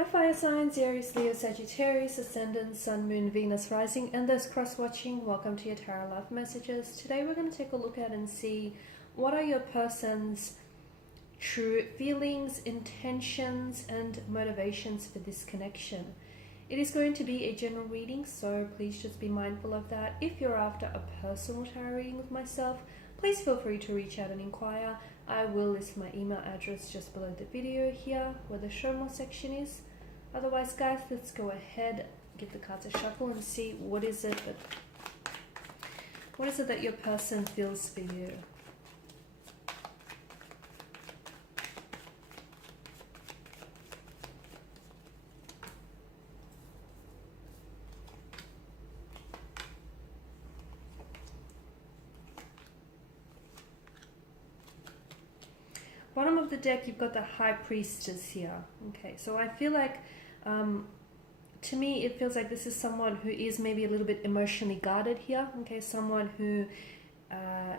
Hi fire signs, Aries, Leo, Sagittarius, Ascendant, Sun, Moon, Venus, Rising, and those cross-watching. Welcome to your Tarot Love Messages. Today we're going to take a look at and see what are your person's true feelings, intentions, and motivations for this connection. It is going to be a general reading, so please just be mindful of that. If you're after a personal tarot reading with myself, please feel free to reach out and inquire. I will list my email address just below the video here where the show more section is. Otherwise, guys, let's go ahead, give the cards a shuffle and see what is it that your person feels for you. Bottom of the deck, you've got the High Priestess here. Okay, so I feel like, to me, it feels like this is someone who is maybe a little bit emotionally guarded here. Okay, someone who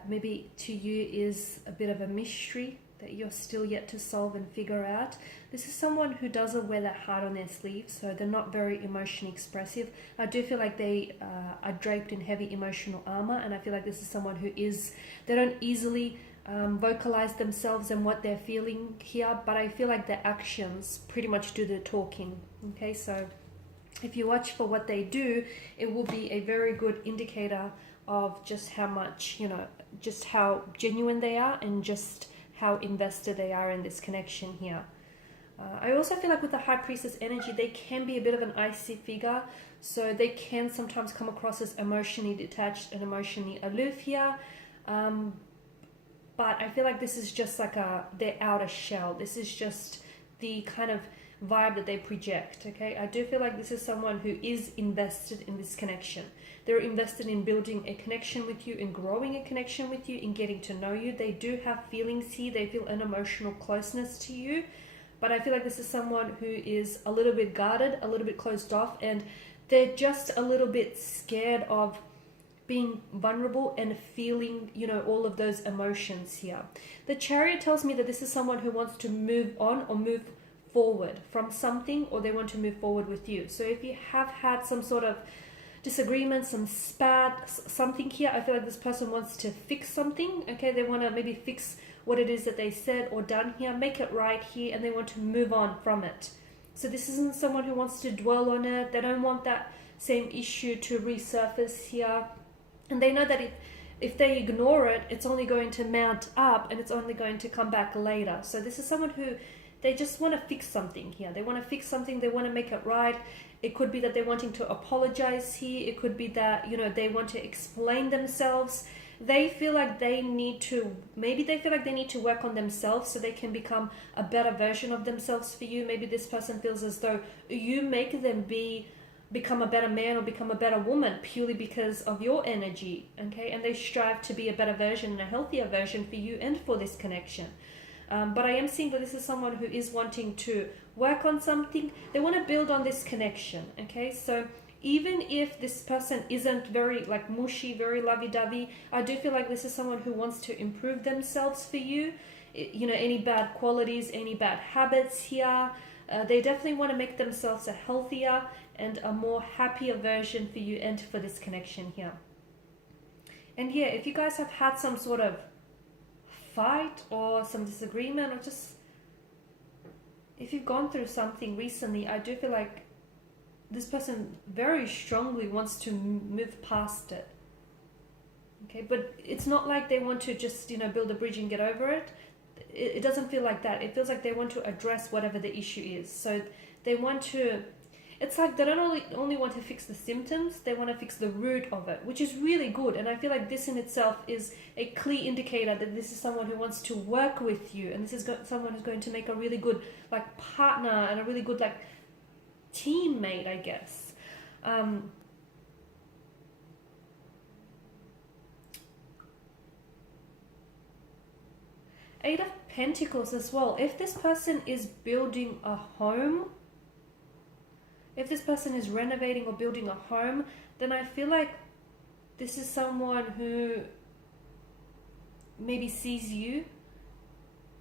maybe to you is a bit of a mystery that you're still yet to solve and figure out. This is someone who doesn't wear their heart on their sleeve, so they're not very emotionally expressive. I do feel like they are draped in heavy emotional armor, and I feel like this is someone who they don't easily vocalize themselves and what they're feeling here, but I feel like their actions pretty much do the talking. Okay, so if you watch for what they do, it will be a very good indicator of just how much, just how genuine they are and just how invested they are in this connection here. I also feel like with the High Priestess energy, they can be a bit of an icy figure, so they can sometimes come across as emotionally detached and emotionally aloof here. But I feel like this is just like their outer shell. This is just the kind of vibe that they project, okay? I do feel like this is someone who is invested in this connection. They're invested in building a connection with you, in growing a connection with you, in getting to know you. They do have feelings here. They feel an emotional closeness to you. But I feel like this is someone who is a little bit guarded, a little bit closed off, and they're just a little bit scared of being vulnerable and feeling, all of those emotions here. The Chariot tells me that this is someone who wants to move on or move forward from something, or they want to move forward with you. So if you have had some sort of disagreement, some spat, something here, I feel like this person wants to fix something, okay? They want to maybe fix what it is that they said or done here, make it right here, and they want to move on from it. So this isn't someone who wants to dwell on it. They don't want that same issue to resurface here. And they know that if they ignore it, it's only going to mount up and it's only going to come back later. So this is someone who, they just want to fix something here. They want to fix something. They want to make it right. It could be that they're wanting to apologize here. It could be that, they want to explain themselves. They feel like they need to work on themselves so they can become a better version of themselves for you. Maybe this person feels as though you make them become a better man or become a better woman purely because of your energy, okay? And they strive to be a better version and a healthier version for you and for this connection. But I am seeing that this is someone who is wanting to work on something. They want to build on this connection, okay? So even if this person isn't very mushy, very lovey-dovey, I do feel like this is someone who wants to improve themselves for you. Any bad qualities, any bad habits here, they definitely want to make themselves a healthier and a more happier version for you and for this connection here. And yeah, if you guys have had some sort of fight or some disagreement, or just if you've gone through something recently, I do feel like this person very strongly wants to move past it. Okay, but it's not like they want to just, build a bridge and get over it. It doesn't feel like that. It feels like they want to address whatever the issue is. So they want to, it's like they don't only want to fix the symptoms, they want to fix the root of it, which is really good. And I feel like this in itself is a clear indicator that this is someone who wants to work with you. And this is someone who's going to make a really good partner and a really good teammate, I guess. Eight of Pentacles as well. If this person is building a home, if this person is renovating or building a home, then I feel like this is someone who maybe sees you.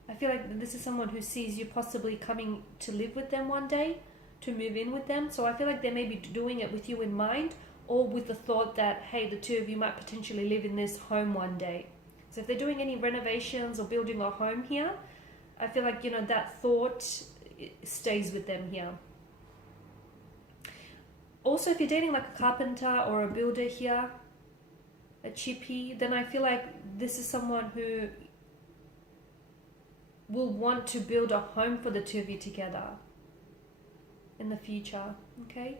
I feel like this is someone who sees you possibly coming to live with them one day. to move in with them. So I feel like they may be doing it with you in mind, or with the thought that, hey, the two of you might potentially live in this home one day. So if they're doing any renovations or building a home here, I feel like, you know, that thought stays with them here. Also, if you're dating like a carpenter or a builder here, a chippy, then I feel like this is someone who will want to build a home for the two of you together in the future, okay?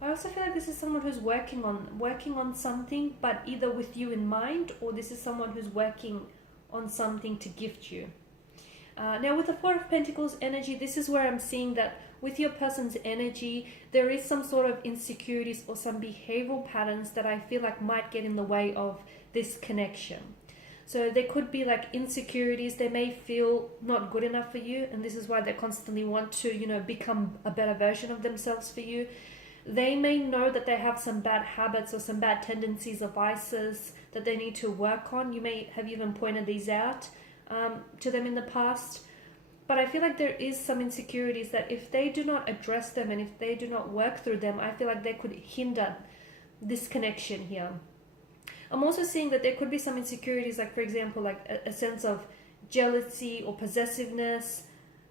I also feel like this is someone who's working on something, but either with you in mind, or this is someone who's working on something to gift you. Now with the Four of Pentacles energy, this is where I'm seeing that with your person's energy, there is some sort of insecurities or some behavioral patterns that I feel like might get in the way of this connection. So there could be like insecurities. They may feel not good enough for you, and this is why they constantly want to, you know, become a better version of themselves for you. They may know that they have some bad habits or some bad tendencies or vices that they need to work on. You may have even pointed these out to them in the past. But I feel like there is some insecurities that if they do not address them and if they do not work through them, I feel like they could hinder this connection here. I'm also seeing that there could be some insecurities, like for example, like a sense of jealousy or possessiveness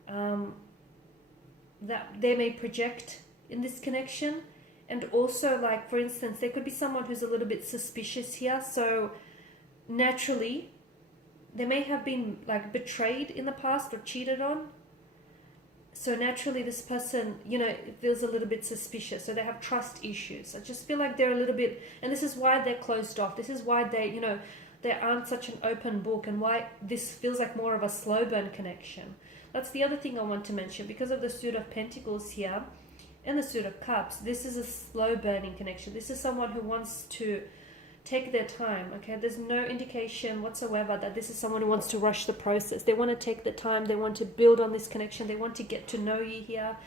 that they may project in this connection. And also, like for instance, there could be someone who's a little bit suspicious here. So naturally, they may have been like betrayed in the past or cheated on. So naturally this person, you know, feels a little bit suspicious. So they have trust issues. I just feel like they're a little bit, and this is why they're closed off. This is why they, you know, they aren't such an open book, and why this feels like more of a slow burn connection. That's the other thing I want to mention. Because of the Suit of Pentacles here and the Suit of Cups, this is a slow burning connection. This is someone who wants to take their time, okay? There's no indication whatsoever that this is someone who wants to rush the process. They want to take the time. They want to build on this connection. They want to get to know you here.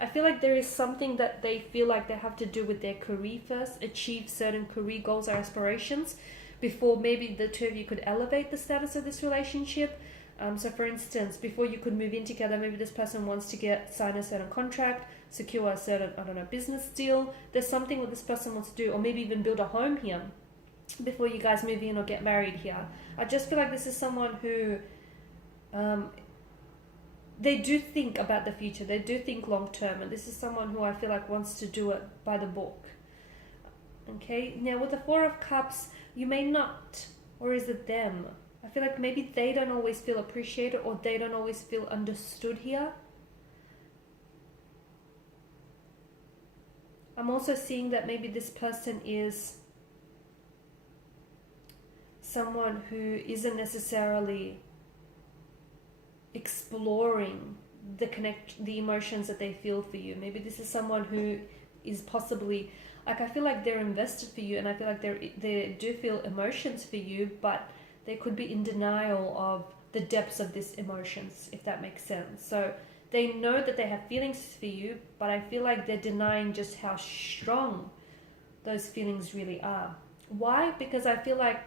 I feel like there is something that they feel like they have to do with their career first, achieve certain career goals or aspirations before maybe the two of you could elevate the status of this relationship. So for instance, before you could move in together, maybe this person wants to sign a certain contract, secure a certain, I don't know, business deal. There's something that this person wants to do, or maybe even build a home here before you guys move in or get married here. I just feel like this is someone who they do think about the future. They do think long term, and this is someone who I feel like wants to do it by the book. Okay, now with the Four of Cups, you may not, or is it them? I feel like maybe they don't always feel appreciated, or they don't always feel understood here. I'm also seeing that maybe this person is someone who isn't necessarily exploring the emotions that they feel for you. Maybe this is someone who is possibly, like, I feel like they're invested for you, and I feel like they do feel emotions for you, but they could be in denial of the depths of these emotions, if that makes sense. So they know that they have feelings for you, but I feel like they're denying just how strong those feelings really are. Why? Because I feel like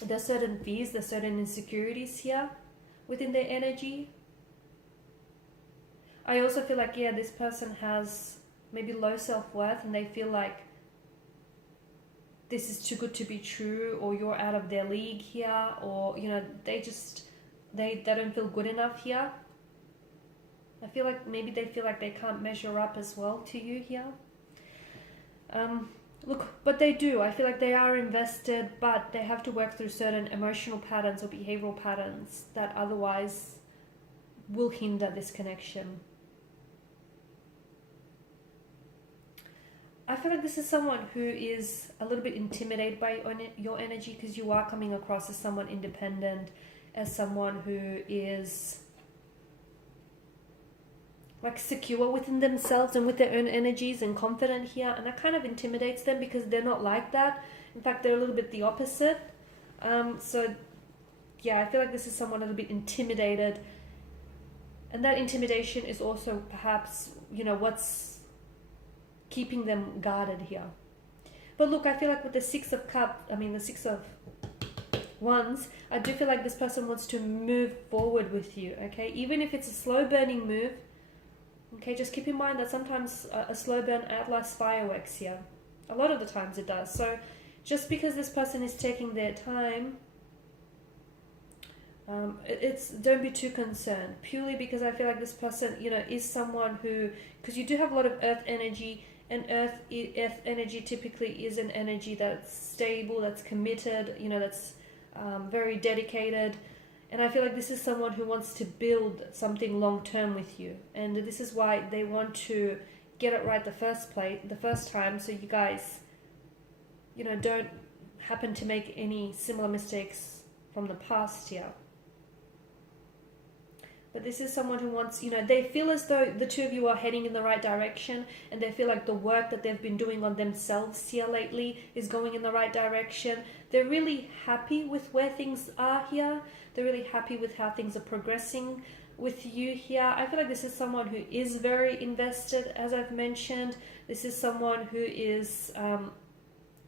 there's certain fears, there's certain insecurities here within their energy. I also feel like, yeah, this person has maybe low self-worth, and they feel like this is too good to be true, or you're out of their league here, or, you know, they don't feel good enough here. I feel like maybe they feel like they can't measure up as well to you here. Look, but they do. I feel like they are invested, but they have to work through certain emotional patterns or behavioral patterns that otherwise will hinder this connection. I feel like this is someone who is a little bit intimidated by your energy, because you are coming across as someone independent, as someone who is like secure within themselves and with their own energies and confident here, and that kind of intimidates them because they're not like that. In fact, they're a little bit the opposite. So yeah, I feel like this is someone a little bit intimidated, and that intimidation is also perhaps, you know, what's keeping them guarded here. But look, I feel like with the Six of ones, I do feel like this person wants to move forward with you, okay? Even if it's a slow burning move, okay, just keep in mind that sometimes a slow burn outlasts fireworks here. A lot of the times it does. So just because this person is taking their time, don't be too concerned, purely because I feel like this person, you know, is someone who, because you do have a lot of earth energy, and earth energy typically is an energy that's stable, that's committed, you know, that's very dedicated. And I feel like this is someone who wants to build something long term with you, and this is why they want to get it right the first time, so you guys, you know, don't happen to make any similar mistakes from the past here. But this is someone who wants, you know, they feel as though the two of you are heading in the right direction, and they feel like the work that they've been doing on themselves here lately is going in the right direction. They're really happy with where things are here. They're really happy with how things are progressing with you here. I feel like this is someone who is very invested, as I've mentioned. This is someone who is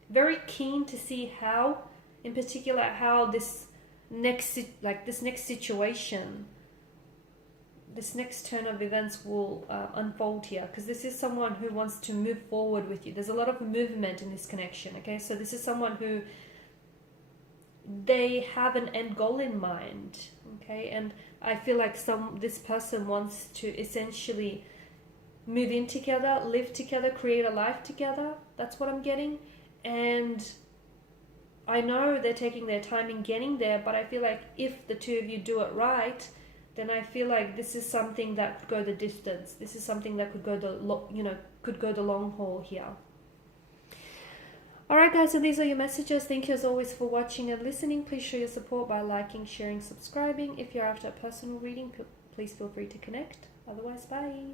very keen to see how, in particular, how this next situation, this next turn of events will unfold here, because this is someone who wants to move forward with you. There's a lot of movement in this connection, okay? So this is someone who, they have an end goal in mind, okay? And I feel like this person wants to essentially move in together, live together, create a life together. That's what I'm getting. And I know they're taking their time in getting there, but I feel like if the two of you do it right, then I feel like this is something that could go the distance. This is something that could go the long haul here. Alright guys, so these are your messages. Thank you as always for watching and listening. Please show your support by liking, sharing, subscribing. If you're after a personal reading, please feel free to connect. Otherwise, bye.